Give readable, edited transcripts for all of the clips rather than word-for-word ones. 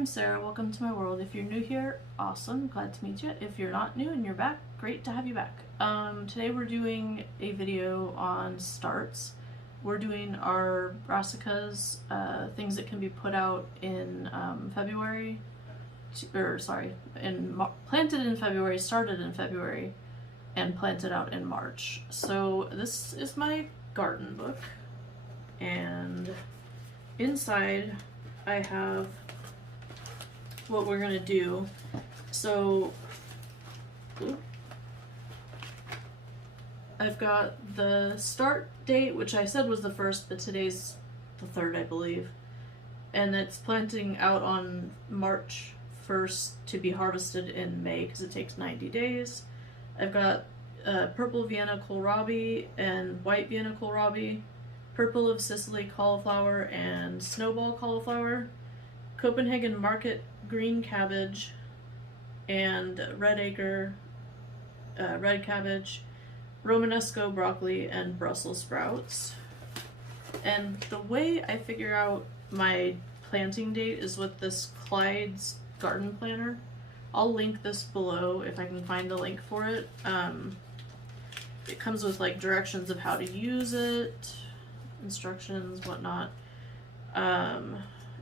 I'm Sarah. Welcome to my world. If you're new here, awesome. Glad to meet you. If you're not new and you're back, great to have you back. Today we're doing a video on starts. We're doing our brassicas, things that can be put out in February, planted in February, started in February, and planted out in March. So this is my garden book, and inside I have what we're gonna do. So I've got the start date, which I said was the 1st, but today's the 3rd, I believe. And it's planting out on March 1st to be harvested in May because it takes 90 days. I've got purple Vienna Kohlrabi and white Vienna Kohlrabi, purple of Sicily cauliflower and snowball cauliflower, Copenhagen market green cabbage, and red acre red cabbage, Romanesco broccoli, and Brussels sprouts. And the way I figure out my planting date is with this Clyde's garden planner. I'll link this below if I can find a link for it. It comes with like directions of how to use it, instructions, whatnot.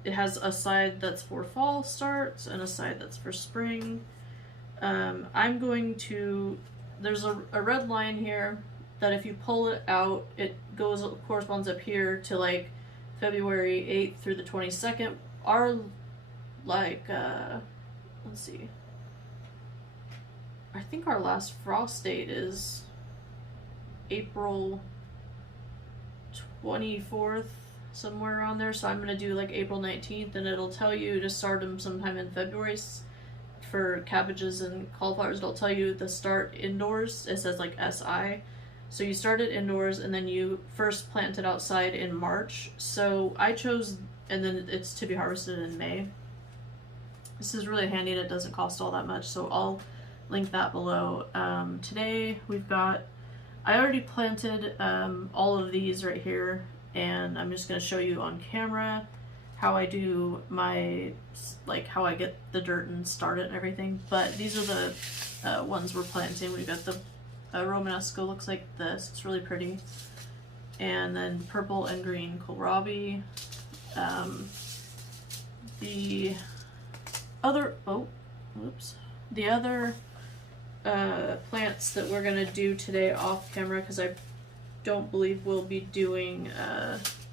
It has a side that's for fall starts and a side that's for spring. I'm going to, there's a red line here that if you pull it out, it corresponds up here to like February 8th through the 22nd. Our, like, let's see, I think our last frost date is April 24th, somewhere around there. So I'm going to do like April 19th, and it'll tell you to start them sometime in February. For cabbages and cauliflowers, it'll tell you the start indoors. It says like SI. So you start it indoors and then you first plant it outside in March. So I chose, and then it's to be harvested in May. This is really handy and it doesn't cost all that much, so I'll link that below. Today we've got, I already planted all of these right here, and I'm just going to show you on camera how I do my, like how I get the dirt and start it and everything. But these are the ones we're planting. We've got the Romanesco, looks like this, it's really pretty. And then purple and green Kohlrabi. The other, the other plants that we're gonna do today off camera, because I don't believe we'll be doing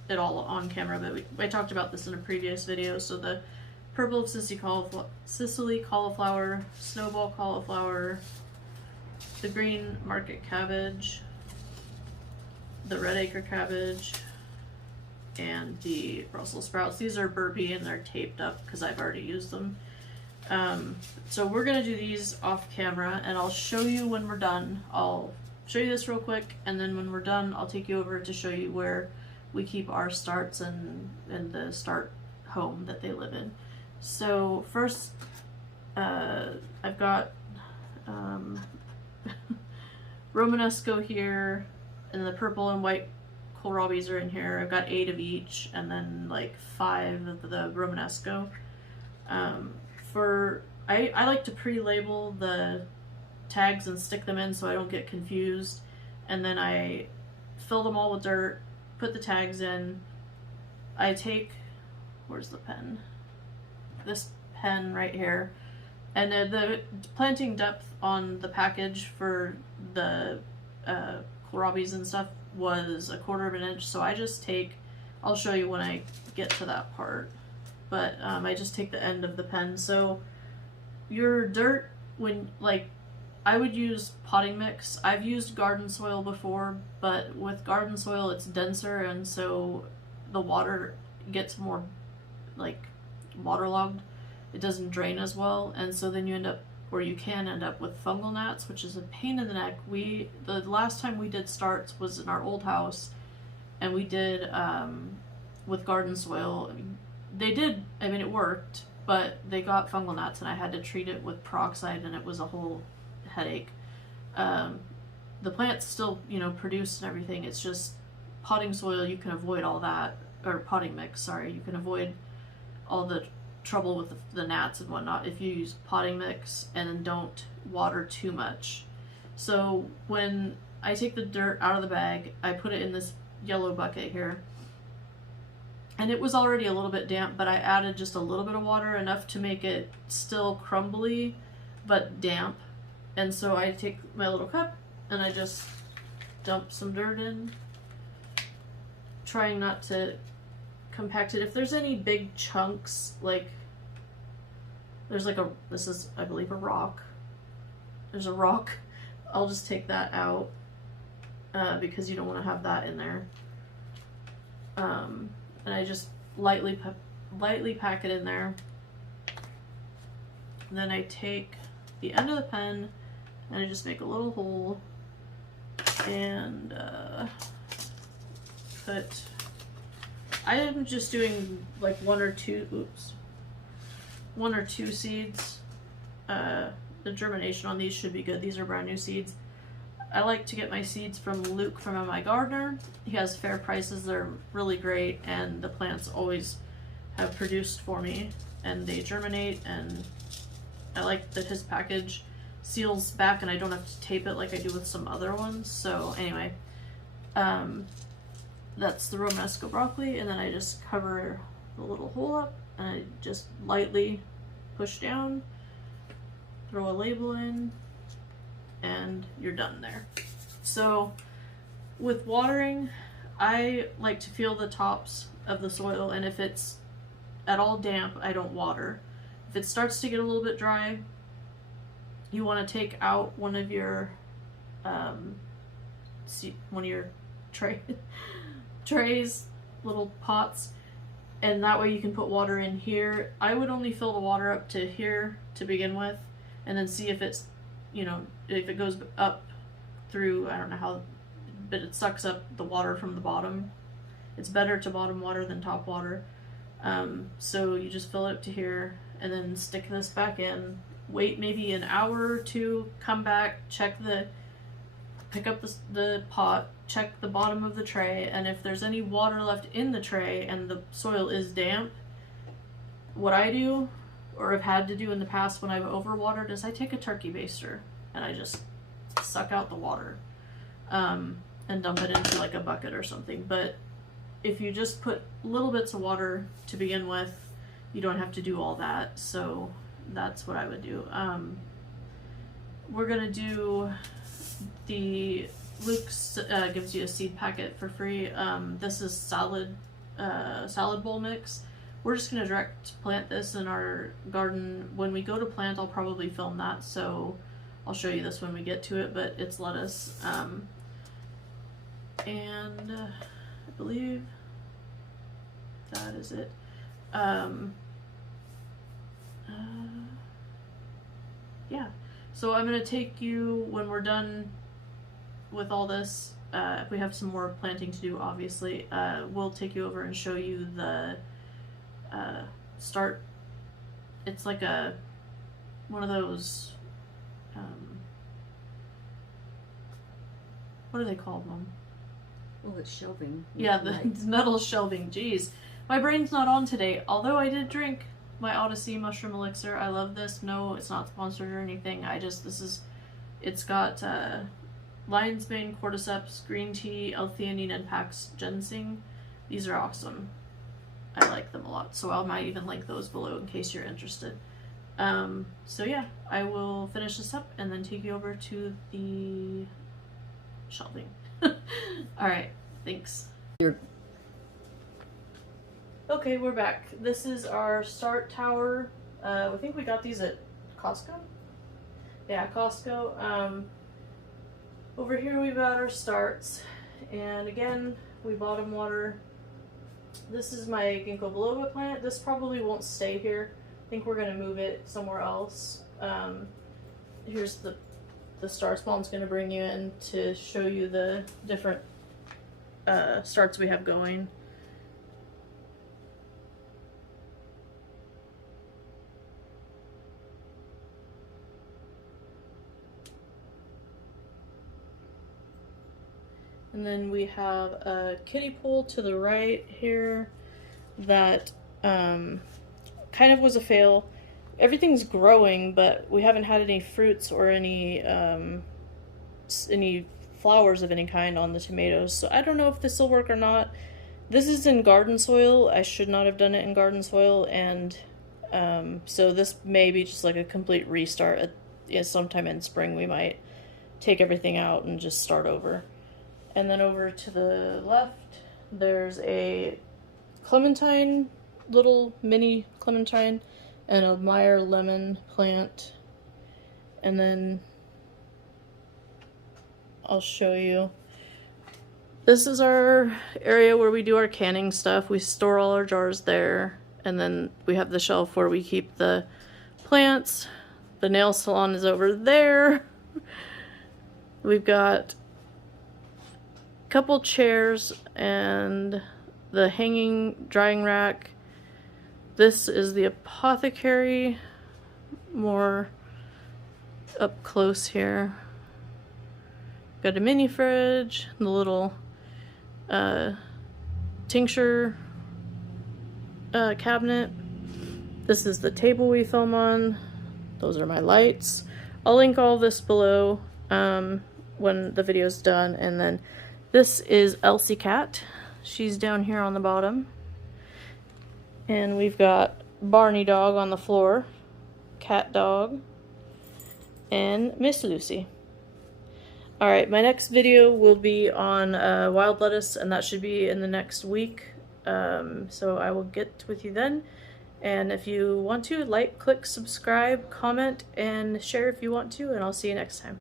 it all on camera, but I talked about this in a previous video. So the purple of Sicily cauliflower, snowball cauliflower, the green market cabbage, the red acre cabbage, and the Brussels sprouts. These are burpee and they're taped up because I've already used them. So we're gonna do these off camera, and I'll show you when we're done. I'll show you this real quick, and then when we're done, I'll take you over to show you where we keep our starts and the start home that they live in. So first, I've got Romanesco here, and the purple and white Kohlrabis are in here. I've got 8 of each, and then like 5 of the Romanesco. I like to pre-label the tags and stick them in so I don't get confused, and then I fill them all with dirt, put the tags in. I take, where's the pen? This pen right here. And the planting depth on the package for the Kohlrabis and stuff was 1/4 of an inch. So I just take, I'll show you when I get to that part, but I just take the end of the pen. So your dirt, when, like, I would use potting mix. I've used garden soil before, but with garden soil it's denser, and so the water gets more like waterlogged. It doesn't drain as well, and so then you end up, or you can end up with fungal gnats, which is a pain in the neck. The last time we did starts was in our old house, and we did with garden soil. They did, I mean, it worked, but they got fungal gnats, and I had to treat it with peroxide, and it was a whole headache. The plants still, you know, produce and everything. It's just potting soil, you can avoid all that, or potting mix, sorry, you can avoid all the trouble with the gnats and whatnot if you use potting mix and then don't water too much. So when I take the dirt out of the bag, I put it in this yellow bucket here. And it was already a little bit damp, but I added just a little bit of water, enough to make it still crumbly, but damp. And so I take my little cup and I just dump some dirt in, trying not to compact it. If there's any big chunks, like there's like this is, I believe, a rock. There's a rock. I'll just take that out because you don't want to have that in there. And I just lightly pack it in there. And then I take the end of the pen and I just make a little hole and I am just doing like one or two seeds. The germination on these should be good. These are brand new seeds. I like to get my seeds from Luke from My Gardener. He has fair prices. They're really great, and the plants always have produced for me, and they germinate, and I like that his package seals back and I don't have to tape it like I do with some other ones. So anyway, that's the Romanesco broccoli, and then I just cover the little hole up and I just lightly push down, throw a label in, and you're done there. So with watering, I like to feel the tops of the soil, and if it's at all damp, I don't water. If it starts to get a little bit dry, you want to take out one of your trays, little pots, and that way you can put water in here. I would only fill the water up to here to begin with, and then see if it's, if it goes up through, I don't know how, but it sucks up the water from the bottom. It's better to bottom water than top water. So you just fill it up to here and then stick this back in, wait maybe an hour or two, come back, pick up the pot, check the bottom of the tray, and if there's any water left in the tray and the soil is damp, what I do, or have had to do in the past when I've overwatered, is I take a turkey baster and I just suck out the water and dump it into like a bucket or something. But if you just put little bits of water to begin with, you don't have to do all that. So that's what I would do. We're gonna do Luke gives you a seed packet for free. This is salad bowl mix. We're just gonna direct plant this in our garden. When we go to plant, I'll probably film that, so I'll show you this when we get to it, but it's lettuce. And I believe that is it. Yeah, so I'm gonna take you, when we're done with all this, if we have some more planting to do, obviously, we'll take you over and show you the start. It's like one of those, what are they called, Mom? Well, it's shelving. Yeah, the metal shelving. Jeez, my brain's not on today. Although I did drink my Odyssey mushroom elixir. I love this. No, it's not sponsored or anything. It's got lion's mane, cordyceps, green tea, L-theanine, and Pax ginseng. These are awesome. I like them a lot. So I might even link those below in case you're interested. So yeah, I will finish this up and then take you over to the shelving. Alright, thanks. Okay, we're back. This is our start tower. I think we got these at Costco? Yeah, Costco. Over here we've got our starts. And again, we bottom water. This is my ginkgo biloba plant. This probably won't stay here. I think we're going to move it somewhere else. Here's the starts. Mom's going to bring you in to show you the different starts we have going. And then we have a kiddie pool to the right here that kind kind of was a fail. Everything's growing, but we haven't had any fruits or any flowers of any kind on the tomatoes. So I don't know if this will work or not. This is in garden soil. I should not have done it in garden soil, and so this may be just like a complete restart. Sometime in spring we might take everything out and just start over. And then over to the left, there's a clementine, little mini clementine, and a Meyer lemon plant. And then I'll show you. This is our area where we do our canning stuff. We store all our jars there. And then we have the shelf where we keep the plants. The nail salon is over there. We've got a couple chairs and the hanging drying rack. This is the apothecary, more up close here. Got a mini fridge, the little tincture cabinet. This is the table we film on. Those are my lights. I'll link all this below when the video's done. And then this is Elsie Cat. She's down here on the bottom. And we've got Barney Dog on the floor, Cat Dog, and Miss Lucy. Alright, my next video will be on wild lettuce, and that should be in the next week. So I will get with you then. And if you want to, like, click, subscribe, comment, and share if you want to, and I'll see you next time.